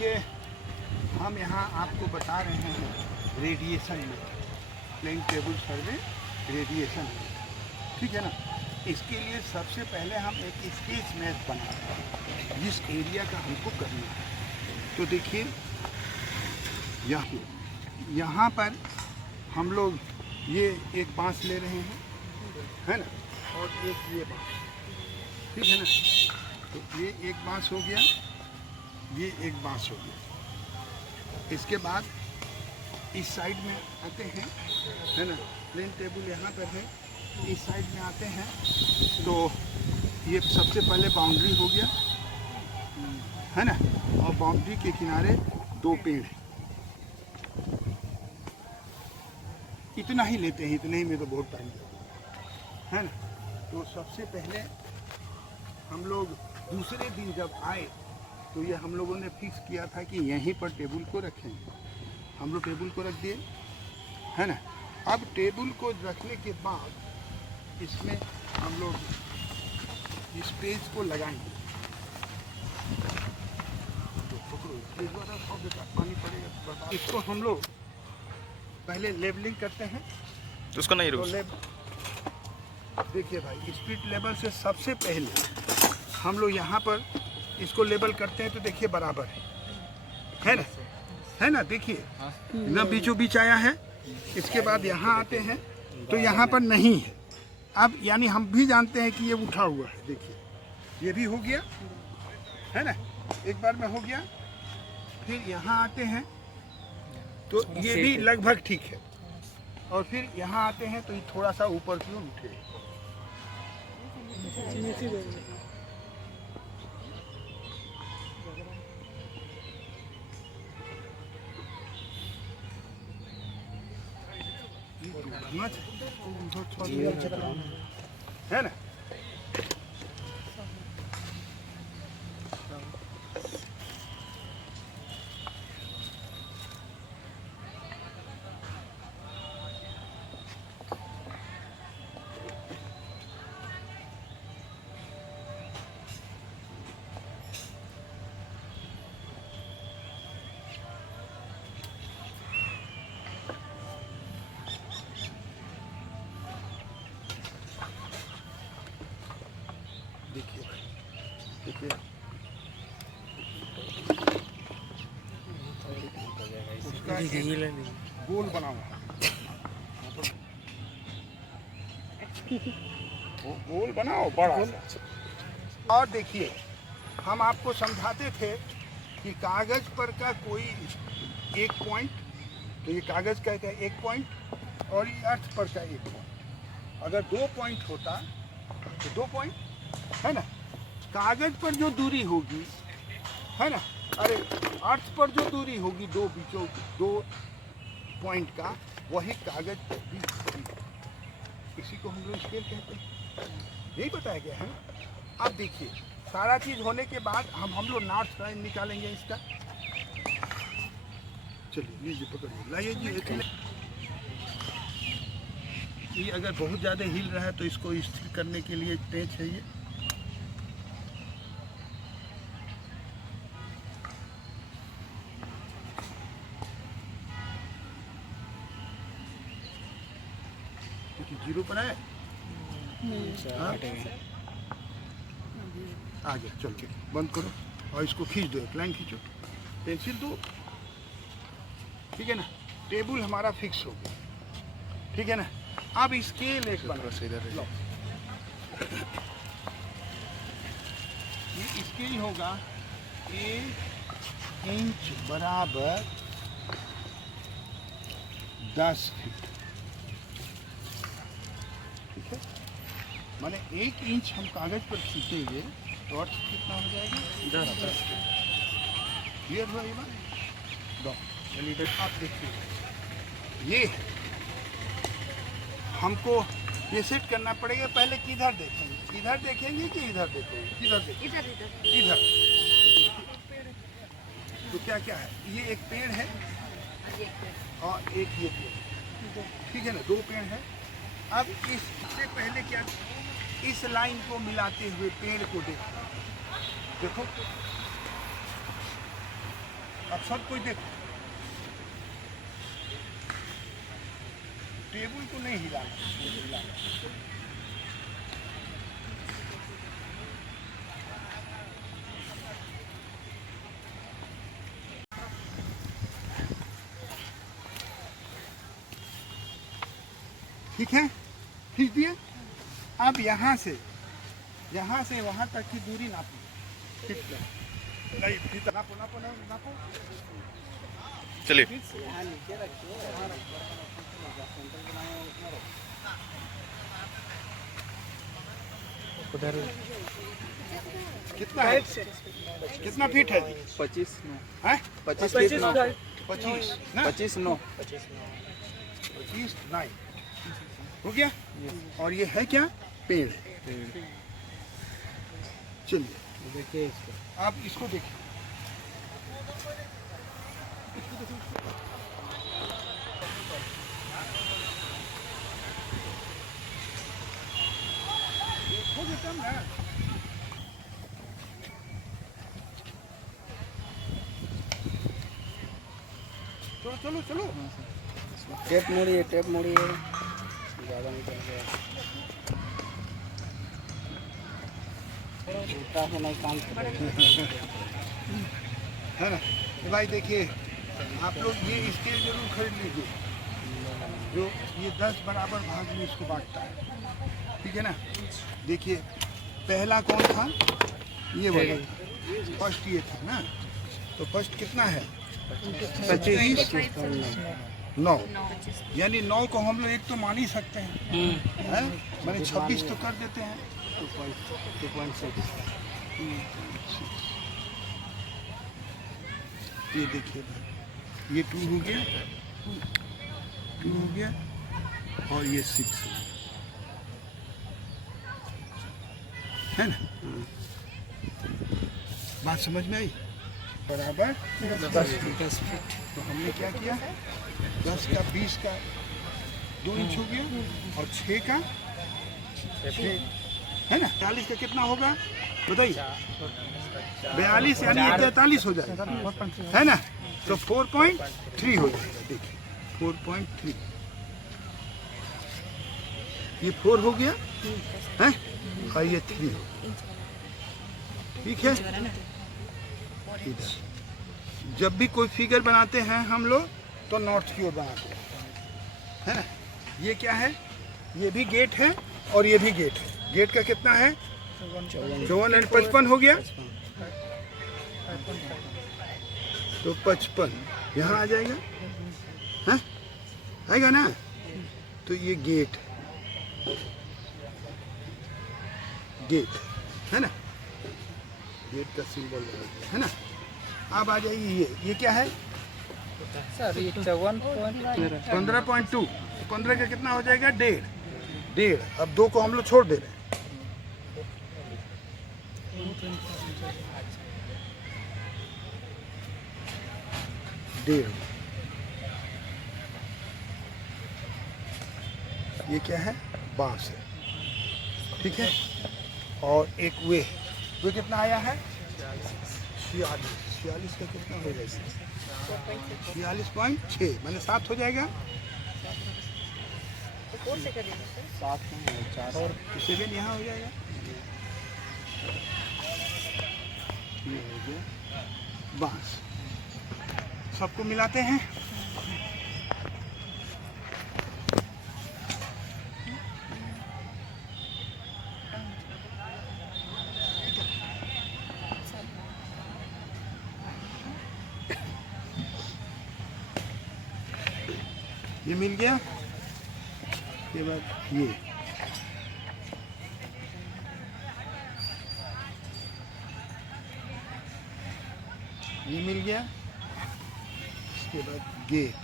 देखिए, हम यहाँ आपको बता रहे हैं रेडिएशन में, प्लेइंग टेबल सर्वे रेडिएशन में, ठीक है ना। इसके लिए सबसे पहले हम एक स्केच मैप बनाते हैं जिस एरिया का हमको करना है। तो देखिए यहाँ पर हम लोग ये एक बांस ले रहे हैं, है ना, और एक ये बांस, ठीक है ना। तो ये एक बांस हो गया, ये एक बांस हो गया। इसके बाद इस साइड में आते हैं, है ना, प्लेन टेबल यहाँ पर है, इस साइड में आते हैं तो ये सबसे पहले बाउंड्री हो गया, है ना, और बाउंड्री के किनारे दो पेड़ हैं। इतना ही लेते हैं, इतने ही में तो बहुत टाइम लगेगा, है ना। तो सबसे पहले हम लोग दूसरे दिन जब आए तो ये हम लोगों ने फिक्स किया था कि यहीं पर टेबल को रखेंगे। हम लोग टेबल को रख दिए, है ना। अब टेबल को रखने के बाद इसमें हम लोग इस पेज को लगाएंगे। पानी पड़ेगा, इसको हम लोग पहले लेवलिंग करते हैं। तो उसको नहीं तो देखिए भाई, स्पीड लेवल से सबसे पहले हम लोग यहाँ पर इसको लेवल करते हैं तो देखिए बराबर है ना, है ना। देखिए ना, बीचों बीच आया है। इसके बाद यहाँ आते हैं तो यहाँ पर नहीं है। अब यानी हम भी जानते हैं कि ये उठा हुआ है। देखिए ये भी हो गया, है ना, एक बार में हो गया। फिर यहाँ आते हैं तो ये भी लगभग ठीक है, और फिर यहाँ आते हैं तो ये थोड़ा सा ऊपर की ओर उठे। है ना। देखिए भाई, देखिए उसका गोल बना हुआ वो गोल बनाओ बड़ा। और देखिए, हम आपको समझाते थे कि कागज पर का कोई एक पॉइंट, तो ये कागज का एक पॉइंट और ये अर्थ पर का एक पॉइंट। अगर 2 पॉइंट होता तो 2 पॉइंट, है ना। कागज पर जो दूरी होगी, है ना, अरे अर्थ पर जो दूरी होगी दो बीचों 2 पॉइंट का, वही कागज पर भी होगी। इसी को हम लोग स्केल कहते हैं, यही बताया गया है ना। अब देखिए, सारा चीज होने के बाद हम लोग नॉर्थ लाइन निकालेंगे इसका। चलिए ये पकड़िए, लाइए जी। ये अगर बहुत ज़्यादा हिल रहा है तो इसको स्थिर करने के लिए पेंच चाहिए। जीरो पर है, आ गया। चलो बंद करो और इसको खींच दो, एक लाइन खींचो, पेंसिल दो, ठीक है ना। टेबल हमारा फिक्स हो गया, ठीक है ना। अब स्केल एक बना, ये स्केल होगा 1 इंच बराबर 10 फीट, ठीक है। माने 1 इंच हम कागज पर खींचेंगे तो अर्थ कितना हो जाएगा 10 फीट। क्लियर हुआ ये बात? चलिए आप देखिए, ये हमको ये सेट करना पड़ेगा। पहले किधर देखेंगे, इधर देखेंगे कि इधर देखेंगे? किधर देखेंगे? इधर। तो क्या क्या है, ये एक पेड़ है और एक ये पेड़, ठीक है ना, 2 पेड़ है। अब इससे पहले क्या, इस लाइन को मिलाते हुए पेड़ को देखो, अब सब कोई देखो, टेबल को नहीं हिलाना। ठीक है, खींच दिए। अब यहाँ से वहाँ तक की दूरी नापो। ठीक है, नहीं भीतर नापो नापो नापो। चलिए उधर कितना है, कितना फीट है जी? 25 हैं? 25 25 9 ना 25 9 25 9 हो गया। और ये है क्या, पेड़ है। चलिए देखिए इसको, आप इसको देखिए। देखो बेटा ना, चलो चलो चलो। टेप मोड़िए ज़्यादा नहीं चल गया, उल्टा होना काम है ना। तो भाई देखिए, आप लोग ये स्केल जरूर खरीद लीजिए, जो ये 10 बराबर भाग में इसको बांटता है। ठीक है ना। देखिए पहला कौन था, ये वाला था, फर्स्ट ये था ना। तो फर्स्ट कितना है, 25 9, यानी 9 को हम लोग एक तो मान ही सकते हैं, मैंने 26 तो कर देते हैं। 2.6 ये देखिए भाई, ये 2 हो गया, 2 हो गया, और ये 6 है ना। बात समझ में आई, बराबर 10 फीट। तो हमने क्या किया, 10 का 20 का 2 इंच हो गया, और 6 का 6 है ना। 40 का कितना होगा बताइए, 42 यानी 43 हो जाएगा, है ना। तो 4.3 हो जाएगा। देखिए 4.3, ये 4 हो गया है, और ये 3 हो गया। ठीक है। इधर जब भी कोई फिगर बनाते हैं हम लोग तो नॉर्थ की ओर बनाते हैं, है ना। ये क्या है, ये भी गेट है और ये भी गेट है। गेट का कितना है, 54 और 55 हो गया, तो 55 यहाँ आ जाएगा, है आएगा ना। तो ये गेट है ना, गेट का सिंबल है ना। अब आ जाइए, ये क्या है, सर ये 54.13 15.2। 15 का कितना हो जाएगा, 1.5। अब 2 को हम लोग छोड़ दे रहे हैं। डेढ़, ये क्या है, बांस है। ठीक है। और एक वे कितना आया है, 46 का कितना हो जाएगा, 46.6 मैंने 7 हो जाएगा। 7 में 4 और सेकेंड यहाँ हो जाएगा, ये हो गया बांस। सबको मिलाते हैं। ये मिल गया, के बाद ये मिल गया। इसके बाद गेट,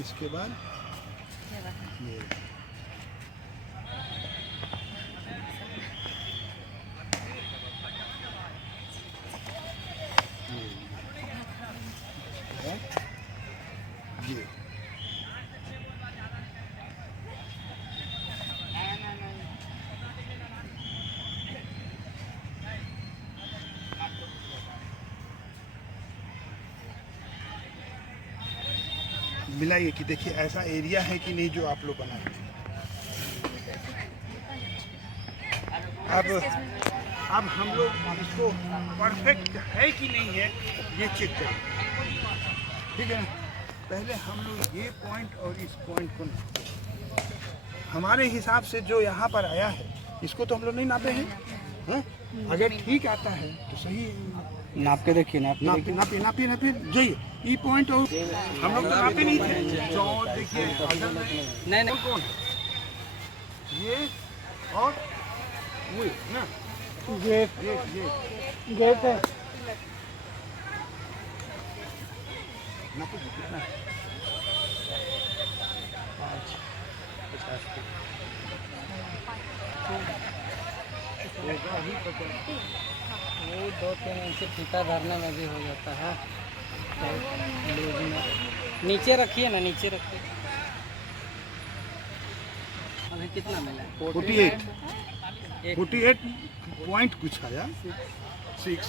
इसके बाद ये ये मिलाइए कि देखिए ऐसा एरिया है कि नहीं जो आप लोग बनाए थे। अब हम लोग इसको परफेक्ट है कि नहीं है ये चेक करें, ठीक है ना। पहले हम लोग ये पॉइंट और इस पॉइंट को हमारे हिसाब से जो यहाँ पर आया है इसको तो हम लोग नहीं नापे हैं, हैं? अगर ठीक आता है तो सही है। नाप के देखिए, नाप के नापे नापे नापे नापे जाइए ई पॉइंट और हम लोग तो नापे नहीं थे। जो देखिए नहीं नहीं, कौन ये और वो ना गेट ये गेट है। नापे कितना है? 50 वो 2-3 इंच फीता भरने में भी हो जाता है। तो लूज में नीचे रखिए ना, नीचे रखिए। अभी कितना मिला? 48 48 पॉइंट कुछ आया 6।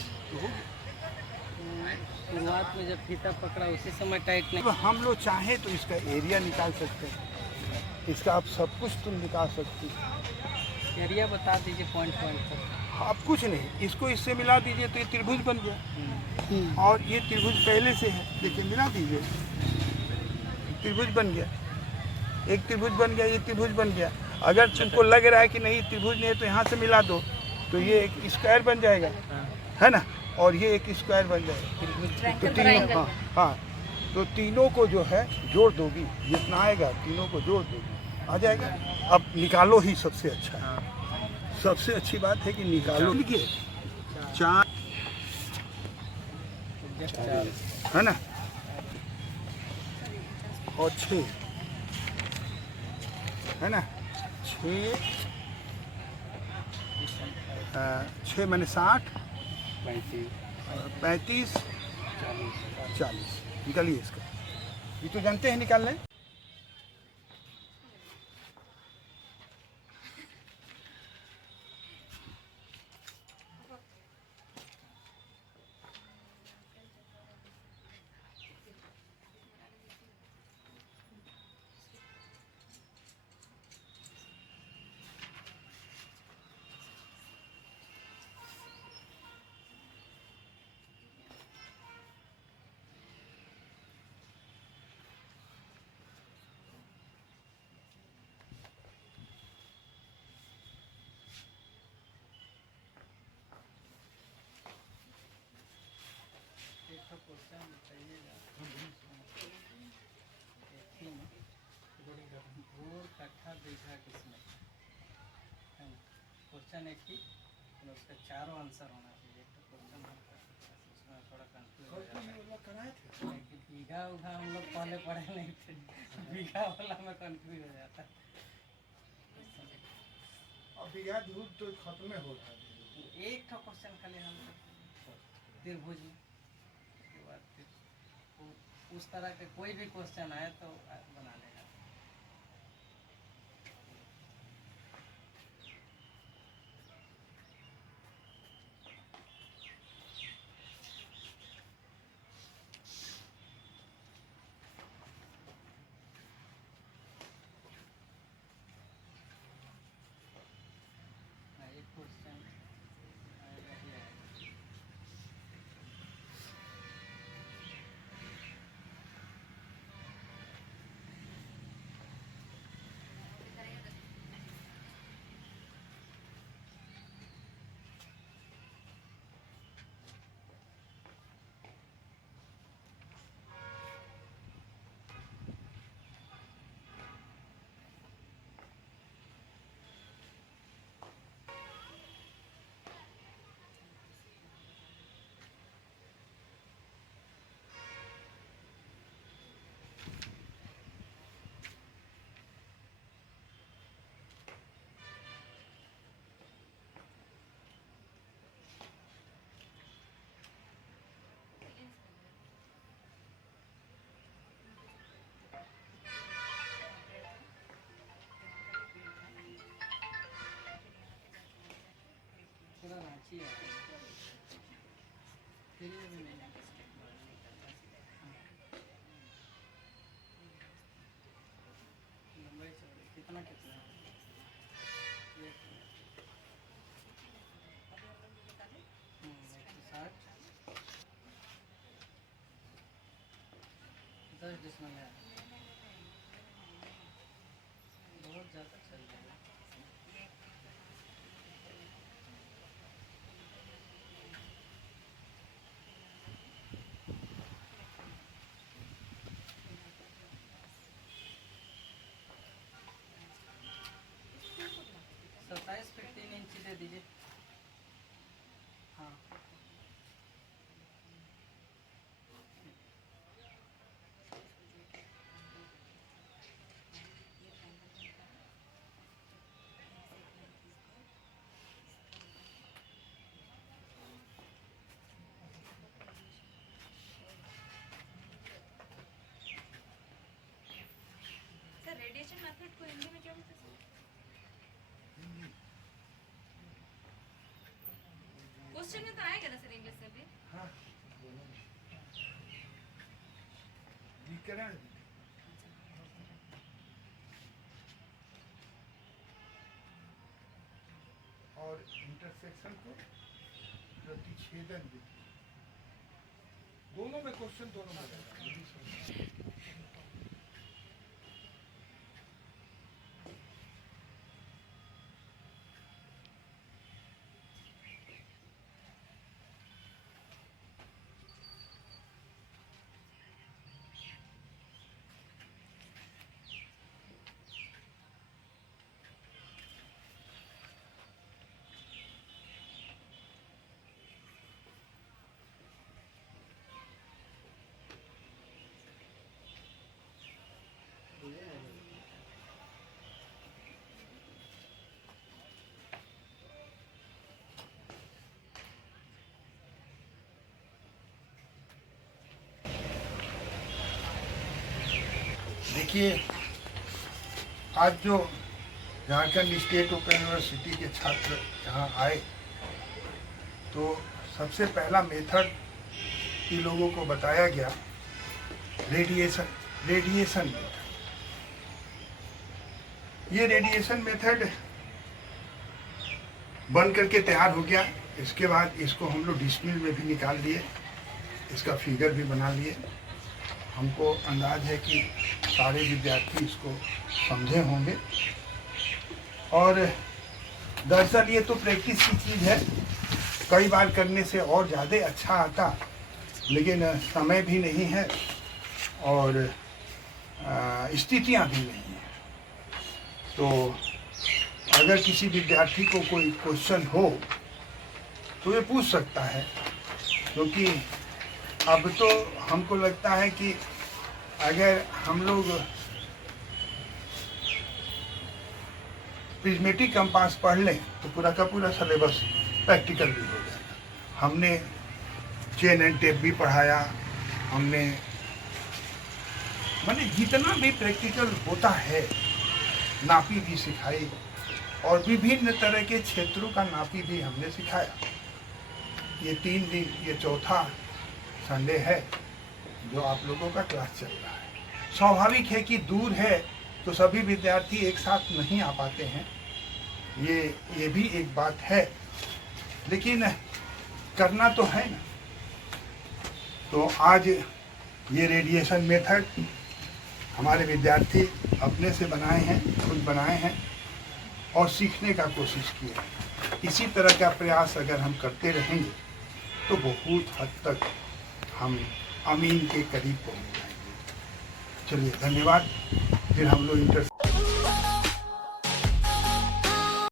शुरुआत में जब फीता पकड़ा उसी समय टाइट नहीं। अब हम लोग चाहें तो इसका एरिया निकाल सकते हैं, इसका आप सब कुछ तुम निकाल सकते हैं। एरिया बता दीजिए पॉइंट पर। अब कुछ नहीं, इसको इससे मिला दीजिए तो ये त्रिभुज बन गया। और ये त्रिभुज पहले से है, देखिए मिला दीजिए, त्रिभुज बन गया, एक त्रिभुज बन गया, ये त्रिभुज बन गया। अगर तुमको लग रहा है कि नहीं त्रिभुज नहीं है तो यहाँ से मिला दो, तो ये एक स्क्वायर बन जाएगा, है ना, और ये एक स्क्वायर बन जाएगा। तो तीनों, हाँ, तो तीनों को जो है जोड़ दोगी, जितना आएगा तीनों को जोड़ दोगी, आ जाएगा। अब निकालो ही सबसे अच्छा है, सबसे अच्छी बात है कि निकालो। देखिए 4 है ना, और 6 है ना, 6 मैंने 60 35 40 निकालिए इसका, ये तो जानते हैं निकालने। क्वेश्चन एक ही, उसका चारों आंसर होना चाहिए। तो क्वेश्चन उसमें थोड़ा कंफ्यूज हो जाता है कि बीघा उघा हम लोग पहले पढ़े नहीं थे, बीघा वाला में कंफ्यूज हो जाता है। अब बीघा दूर तो खत्म हो रहा है। एक तो क्वेश्चन खाली हम त्रिभुज में, उसके बाद फिर उस तरह के कोई भी क्वेश्चन आए तो बना लेगा। एक क्वेश्चन आएगा ही आएगा। पूरा रांची है, फिर भी नहीं 10 डिसमिल है, बहुत ज़्यादा चल जाएगा। सत्ताईस पे 3 इंच दे दीजिए। हाँ सर रेडिएशन मेथड को हिंदी में क्या बोलते हैं? क्वेश्चन में तो आएगा ना सर इंग्लिश से भी? हाँ, दोनों में। विकिरण और इंटरसेक्शन को प्रतिछेदन विधि, दोनों में क्वेश्चन दोनों में रहेगा, ये भी समझना। देखिए, आज जो झारखंड स्टेट ओपन यूनिवर्सिटी के छात्र यहाँ आए, तो सबसे पहला मेथड कि लोगों को बताया गया रेडिएशन मेथड। ये रेडिएशन मेथड बन करके तैयार हो गया। इसके बाद इसको हम लोग डिसमिल में भी निकाल लिए, इसका फिगर भी बना लिए। हमको अंदाज है कि सारे विद्यार्थी इसको समझे होंगे। और दरअसल ये तो प्रैक्टिस की चीज़ है, कई बार करने से और ज़्यादा अच्छा आता, लेकिन समय भी नहीं है और स्थितियाँ भी नहीं हैं। तो अगर किसी विद्यार्थी को कोई क्वेश्चन हो तो ये पूछ सकता है, क्योंकि अब तो हमको लगता है कि अगर हम लोग प्रिज्मेटिक कंपास पढ़ लें तो पूरा का पूरा सिलेबस प्रैक्टिकल भी हो जाएगा। हमने चेन एंड टेप भी पढ़ाया, हमने माने जितना भी प्रैक्टिकल होता है, नापी भी सिखाई और विभिन्न तरह के क्षेत्रों का नापी भी हमने सिखाया। ये 3 दिन, ये चौथा संडे है जो आप लोगों का क्लास चल रहा है। स्वाभाविक है कि दूर है तो सभी विद्यार्थी एक साथ नहीं आ पाते हैं, ये भी एक बात है, लेकिन करना तो है ना। तो आज ये रेडिएशन मेथड हमारे विद्यार्थी अपने से बनाए हैं, खुद बनाए हैं और सीखने का कोशिश की है। इसी तरह का प्रयास अगर हम करते रहेंगे तो बहुत हद तक हम अमीन के करीब पहुंच जाएंगे। चलिए, धन्यवाद। फिर हम लोग